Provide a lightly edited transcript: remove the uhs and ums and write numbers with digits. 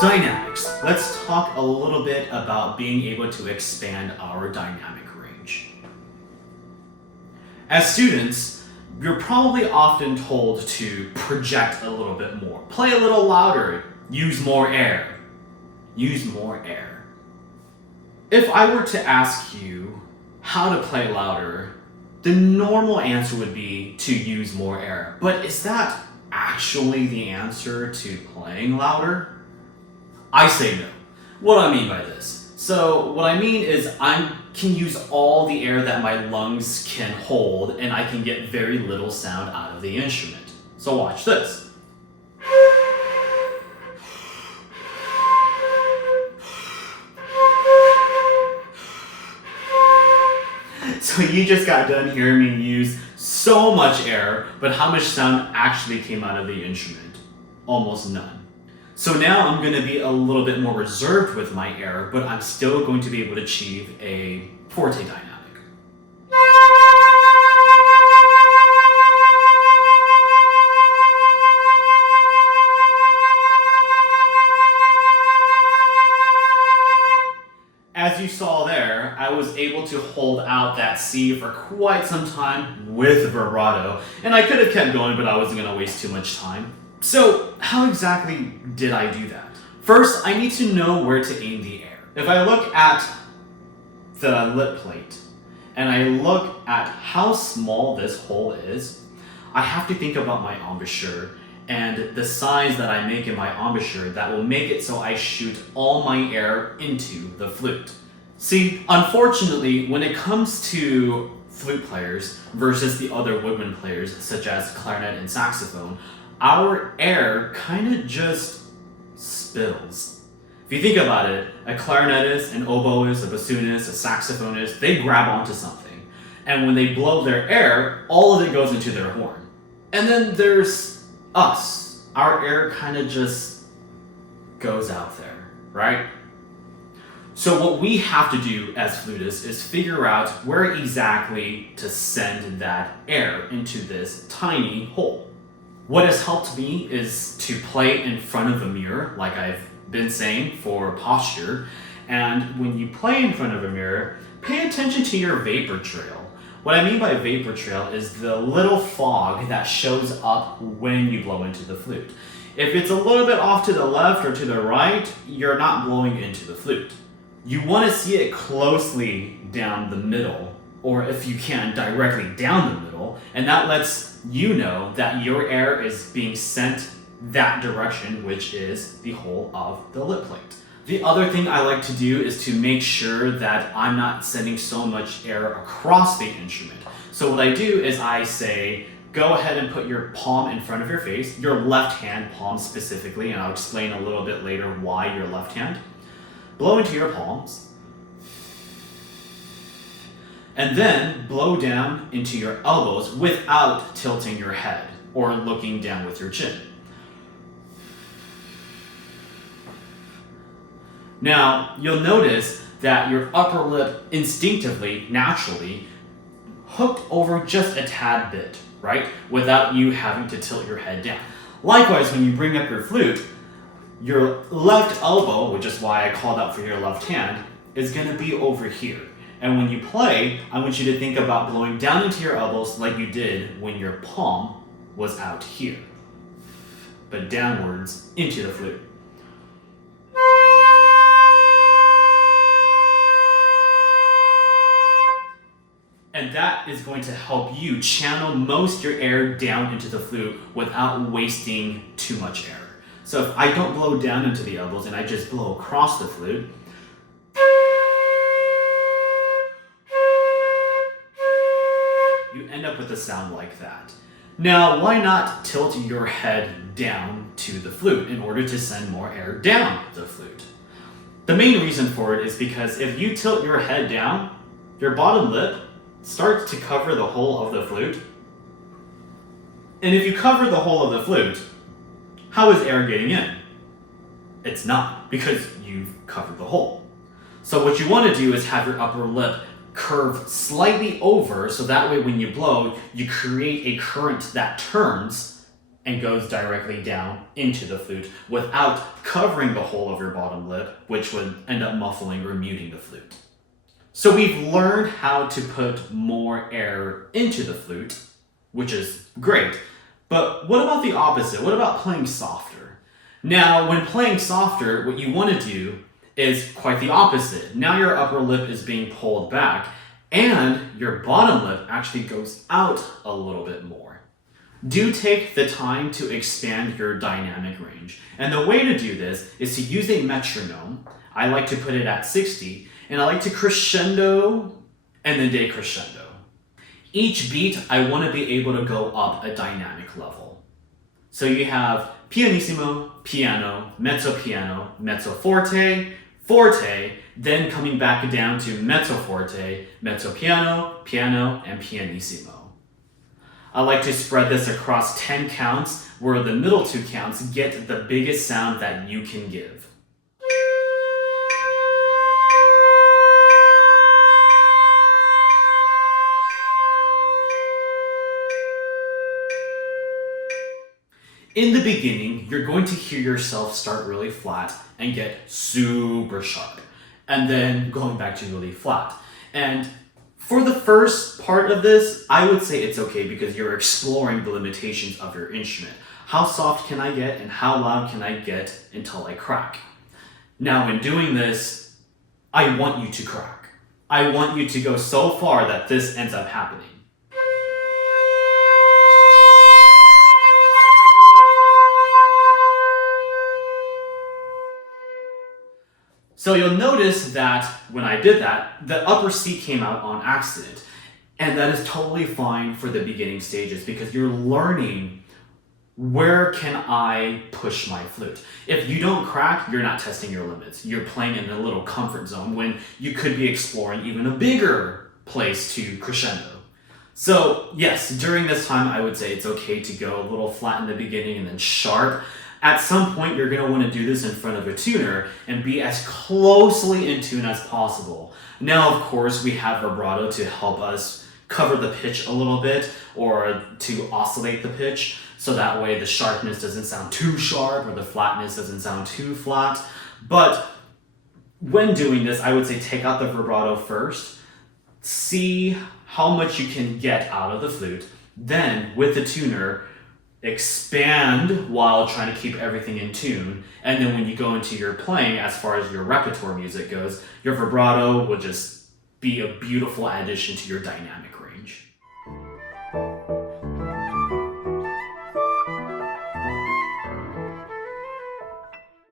Dynamics. Let's talk a little bit about being able to expand our dynamic range. As students, you're probably often told to project a little bit more, play a little louder, use more air. Use more air. If I were to ask you how to play louder, the normal answer would be to use more air. But is that actually the answer to playing louder? I say no. What do I mean by this? So what I mean is I can use all the air that my lungs can hold and I can get very little sound out of the instrument. So watch this. So you just got done hearing me use so much air, but how much sound actually came out of the instrument? Almost none. So now I'm going to be a little bit more reserved with my air, but I'm still going to be able to achieve a forte dynamic. As you saw there, I was able to hold out that C for quite some time with vibrato, and I could have kept going, but I wasn't going to waste too much time. So how exactly did I do that? First, I need to know where to aim the air. If I look at the lip plate and I look at how small this hole is, I have to think about my embouchure and the size that I make in my embouchure that will make it so I shoot all my air into the flute. See, unfortunately, when it comes to flute players versus the other woodwind players such as clarinet and saxophone, our air kind of just spills. If you think about it, a clarinetist, an oboist, a bassoonist, a saxophonist, they grab onto something. And when they blow their air, all of it goes into their horn. And then there's us. Our air kind of just goes out there, right? So what we have to do as flutists is figure out where exactly to send that air into this tiny hole. What has helped me is to play in front of a mirror, like I've been saying, for posture. And when you play in front of a mirror, pay attention to your vapor trail. What I mean by vapor trail is the little fog that shows up when you blow into the flute. If it's a little bit off to the left or to the right, you're not blowing into the flute. You want to see it closely down the middle, or if you can, directly down the middle, and that lets you know that your air is being sent that direction, which is the hole of the lip plate. The other thing I like to do is to make sure that I'm not sending so much air across the instrument. So what I do is I say, go ahead and put your palm in front of your face, your left hand palm specifically, and I'll explain a little bit later why your left hand. Blow into your palms. And then blow down into your elbows without tilting your head or looking down with your chin. Now, you'll notice that your upper lip instinctively, naturally, hooked over just a tad bit, right? Without you having to tilt your head down. Likewise, when you bring up your flute, your left elbow, which is why I called out for your left hand, is going to be over here. And when you play, I want you to think about blowing down into your elbows like you did when your palm was out here, but downwards into the flute. And that is going to help you channel most your air down into the flute without wasting too much air. So if I don't blow down into the elbows and I just blow across the flute, you end up with a sound like that. Now, why not tilt your head down to the flute in order to send more air down the flute? The main reason for it is because if you tilt your head down, your bottom lip starts to cover the whole of the flute. And if you cover the whole of the flute, how is air getting in? It's not, because you've covered the hole. So what you want to do is have your upper lip curve slightly over, so that way when you blow, you create a current that turns and goes directly down into the flute without covering the whole of your bottom lip, which would end up muffling or muting the flute. So we've learned how to put more air into the flute, which is great. But what about the opposite? What about playing softer? Now, when playing softer, what you want to do is quite the opposite. Now your upper lip is being pulled back, and your bottom lip actually goes out a little bit more. Do take the time to expand your dynamic range. And the way to do this is to use a metronome. I like to put it at 60, and I like to crescendo and then decrescendo. Each beat, I want to be able to go up a dynamic level. So you have pianissimo, piano, mezzo forte, forte, then coming back down to mezzo forte, mezzo piano, piano, and pianissimo. I like to spread this across 10 counts, where the middle 2 counts get the biggest sound that you can give. In the beginning, you're going to hear yourself start really flat and get super sharp, and then going back to really flat. And for the first part of this, I would say it's okay because you're exploring the limitations of your instrument. How soft can I get and how loud can I get until I crack? Now, in doing this, I want you to crack. I want you to go so far that this ends up happening. So you'll notice that when I did that, the upper C came out on accident. And that is totally fine for the beginning stages because you're learning where can I push my flute. If you don't crack, you're not testing your limits. You're playing in a little comfort zone when you could be exploring even a bigger place to crescendo. So yes, during this time, I would say it's okay to go a little flat in the beginning and then sharp. At some point, you're going to want to do this in front of a tuner and be as closely in tune as possible. Now, of course, we have vibrato to help us cover the pitch a little bit or to oscillate the pitch, so that way the sharpness doesn't sound too sharp or the flatness doesn't sound too flat. But when doing this, I would say take out the vibrato first, see how much you can get out of the flute, then with the tuner, expand while trying to keep everything in tune, and then when you go into your playing, as far as your repertoire music goes, your vibrato will just be a beautiful addition to your dynamic